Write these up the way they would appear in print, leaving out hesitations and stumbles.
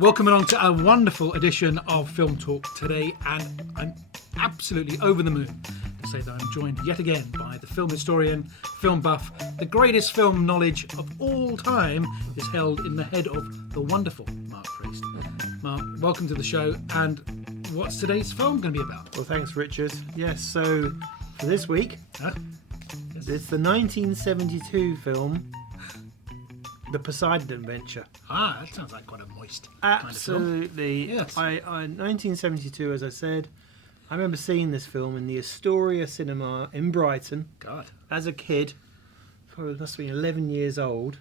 Welcome along to a wonderful edition of Film Talk today, and I'm absolutely over the moon to say that I'm joined yet again by the film historian, film buff. The greatest film knowledge of all time is held in the head of the wonderful Mark Priest. Mark, welcome to the show, and what's today's film going to be about? Well, thanks, Richard. Yes, so for this week, Yes. it's the 1972 film, The Poseidon Adventure. That sounds like quite a moist kind of film. Absolutely. Yes. 1972, as I said, I remember seeing this film in the Astoria Cinema in Brighton God. as a kid. I must have been 11 years old.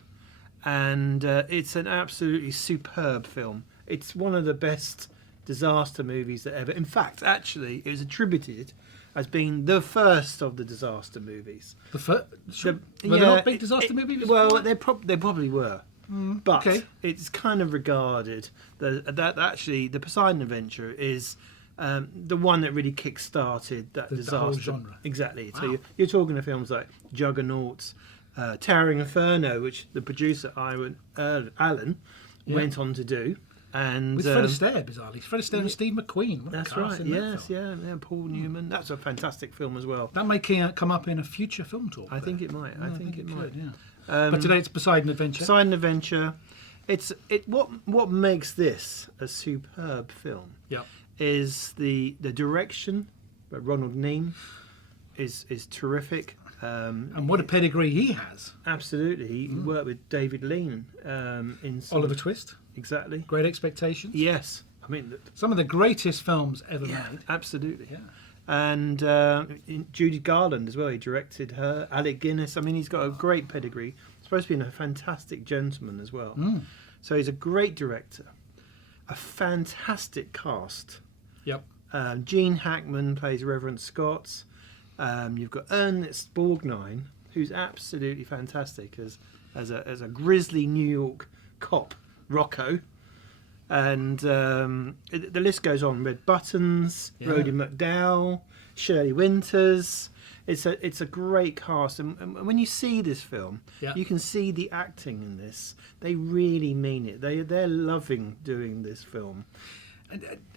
And it's an absolutely superb film. It's one of the best disaster movies that ever. In fact, actually, it was attributed as being the first of the disaster movies. The first? Were there not big disaster movies? Well, they probably were. But okay. it's kind of regarded that actually the Poseidon Adventure is the one that really kick-started that disaster. The whole genre. Exactly. Wow. So you're talking of films like Juggernauts, Towering Inferno, which the producer Alan went on to do. And with Fred Astaire, bizarrely. Fred Astaire and Steve McQueen. What a that's cast right. in that Yes, film. yeah. Paul Newman. That's a fantastic film as well. That may come up in a future film talk. I think it might. I think it might. could, yeah. But today it's Poseidon Adventure. Poseidon Adventure. What makes this a superb film Yep. is the direction by Ronald Neame is terrific. And what a pedigree he has. Absolutely, he worked with David Lean in Oliver Twist, exactly. Great Expectations. Yes, I mean Some of the greatest films ever made. absolutely. Yeah. And Judy Garland as well. He directed her. Alec Guinness. I mean, he's got a great pedigree. Supposed to be a fantastic gentleman as well. So he's a great director. A fantastic cast. Yep. Gene Hackman plays Reverend Scott. You've got Ernest Borgnine, who's absolutely fantastic as a grisly New York cop, Rocco. And the list goes on. Red Buttons, Yeah. Rhodey McDowell, Shelley Winters. It's a great cast, and when you see this film, Yeah. you can see the acting in this. They really mean it. They're loving doing this film.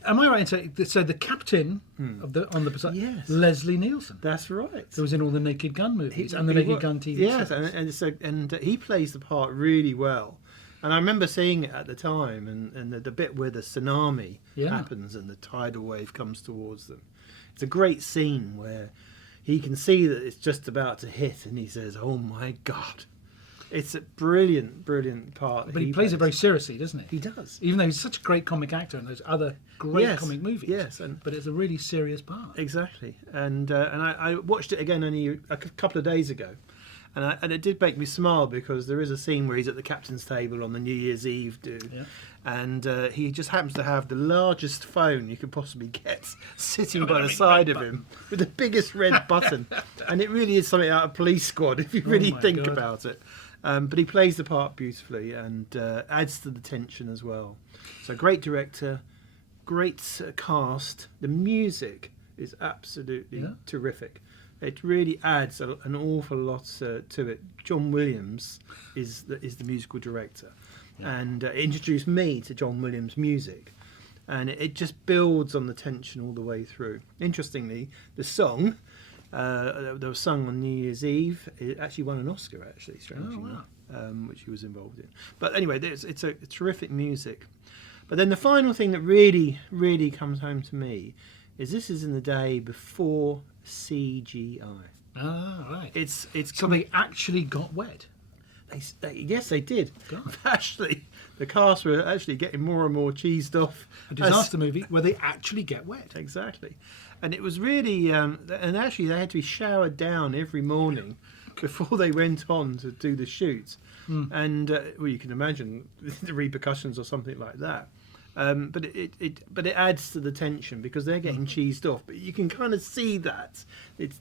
Am I right in saying so? The captain on the Poseidon, Yes. Leslie Nielsen, That's right. who was in all the Naked Gun movies and the Naked Gun TV Yes, series. and he plays the part really well. And I remember seeing it at the time, and the bit where the tsunami happens and the tidal wave comes towards them. It's a great scene where he can see that it's just about to hit, and he says, "Oh my God!" It's a brilliant part. But he plays it very seriously, doesn't he? He does. Even though he's such a great comic actor in those other great Yes, comic movies. yes, but it's a really serious part. Exactly, and I watched it again only a couple of days ago, and it did make me smile because there is a scene where he's at the captain's table on the New Year's Eve and he just happens to have the largest phone you could possibly get sitting by the side of him with the biggest red button, and it really is something out of Police Squad if you really think God. about it. But he plays the part beautifully and adds to the tension as well. So great director, great cast. The music is absolutely terrific. It really adds an awful lot to it. John Williams is the musical director, and introduced me to John Williams' music, and it just builds on the tension all the way through. Interestingly, the song that was sung on New Year's Eve, it actually won an Oscar, actually, strangely enough, which he was involved in. But anyway, it's a terrific music. But then the final thing that really, really comes home to me is this is in the day before CGI. Ah, right. It's So they actually got wet. Yes, they did. God. Actually, the cast were actually getting more and more cheesed off. A disaster movie where they actually get wet. Exactly. And it was really, and actually they had to be showered down every morning before they went on to do the shoot. And, well, you can imagine the repercussions or something like that. But it adds to the tension because they're getting cheesed off. But you can kind of see that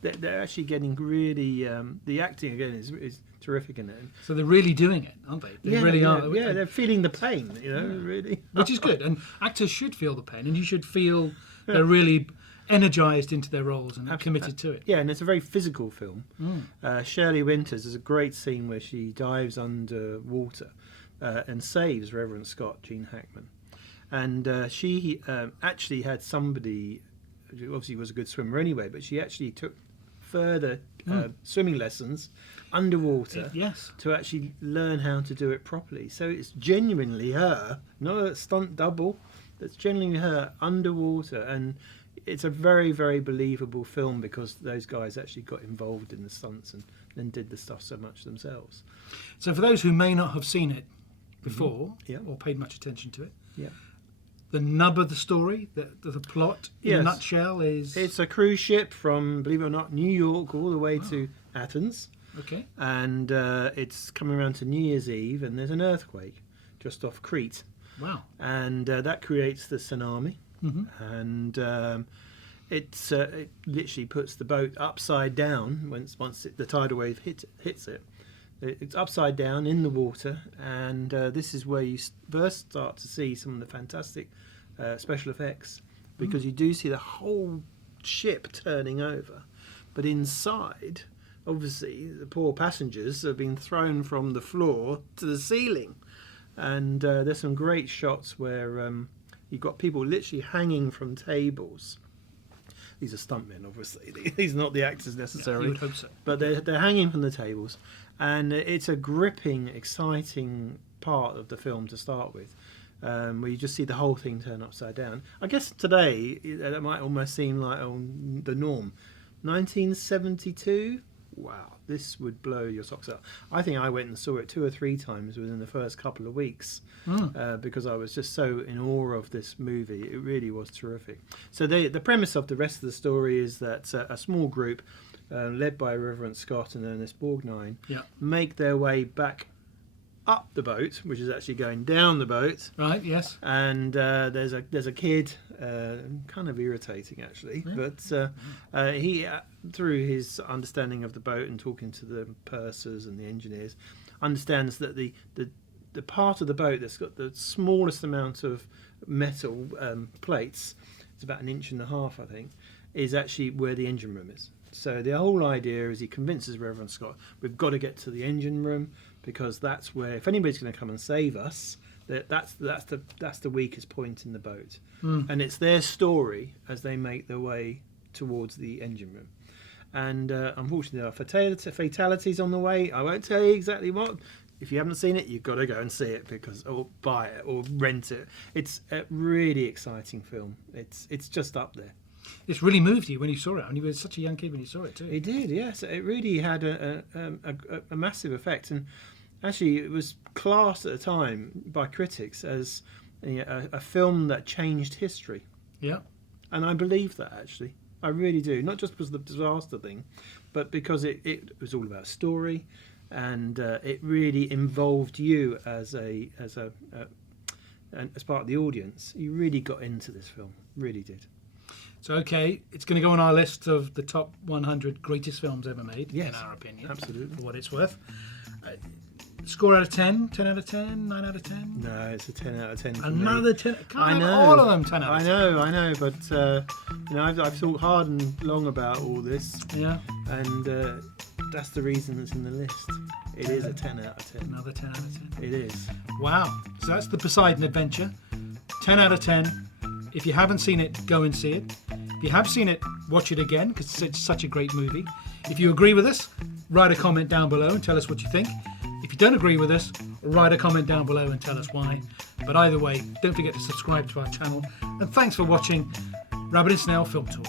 they're actually getting really, the acting again is terrific in it. So they're really doing it, aren't they? They really are. Yeah, they're feeling the pain, really. Which is good. And actors should feel the pain, and you should feel they're really energised into their roles and committed to it. Yeah, and it's a very physical film. Shelley Winters, there's a great scene where she dives under water and saves Reverend Scott, Gene Hackman. And she actually had somebody who obviously was a good swimmer anyway, but she actually took further swimming lessons underwater Yes. to actually learn how to do it properly. So it's genuinely her, not a stunt double, that's genuinely her underwater. And it's a very, very believable film because those guys actually got involved in the stunts and then did the stuff so much themselves. So for those who may not have seen it before Yeah. or paid much attention to it, Yeah. the nub of the story, the plot in a Yes. nutshell is... It's a cruise ship from, believe it or not, New York all the way to Athens. Okay. And it's coming around to New Year's Eve, and there's an earthquake just off Crete. Wow. And that creates the tsunami. And it literally puts the boat upside down once the tidal wave hits it. It's upside down in the water, and this is where you first start to see some of the fantastic special effects, because you do see the whole ship turning over, but inside, obviously, the poor passengers have been thrown from the floor to the ceiling, and there's some great shots where you've got people literally hanging from tables. These are stuntmen, obviously. These are not the actors necessarily. You would hope so. But they're hanging from the tables. And it's a gripping, exciting part of the film to start with, where you just see the whole thing turn upside down. I guess today, that might almost seem like the norm. 1972? Wow, this would blow your socks out. I think I went and saw it 2 or 3 times within the first couple of weeks because I was just so in awe of this movie. It really was terrific. So the premise of the rest of the story is that a small group led by Reverend Scott and Ernest Borgnine make their way back up the boat, which is actually going down the boat. Right, yes. And there's a kid, kind of irritating actually, but he, through his understanding of the boat and talking to the pursers and the engineers, understands that the part of the boat that's got the smallest amount of metal plates, it's about 1.5 inches, I think, is actually where the engine room is. So the whole idea is he convinces Reverend Scott, we've got to get to the engine room, because that's where, if anybody's going to come and save us, that's the weakest point in the boat. And it's their story as they make their way towards the engine room. And unfortunately there are fatalities on the way. I won't tell you exactly what. If you haven't seen it, you've got to go and see it, or buy it or rent it. It's a really exciting film. It's just up there. It's really moved you when you saw it. I mean, you were such a young kid when you saw it too. It did, yes. It really had a massive effect, and actually it was classed at the time by critics as a film that changed history. Yeah. And I believe that, actually. I really do. Not just because of the disaster thing, but because it was all about story, and it really involved you as part of the audience. You really got into this film, really did. So, okay, it's going to go on our list of the top 100 greatest films ever made, Yes, in our opinion. absolutely. For what it's worth. Score out of 10? 10 out of 10? 9 out of 10? No, it's a 10 out of 10 for Another me. 10? I know. All of them 10 out of 10. I know, but I've thought hard and long about all this, Yeah, and that's the reason it's in the list. It is a 10 out of 10. another 10 out of 10. It is. Wow. So that's the Poseidon Adventure. 10 out of 10. If you haven't seen it, go and see it. If you have seen it, watch it again, because it's such a great movie. If you agree with us, write a comment down below and tell us what you think. If you don't agree with us, write a comment down below and tell us why. But either way, don't forget to subscribe to our channel. And thanks for watching Rabbit and Snail Film Talk.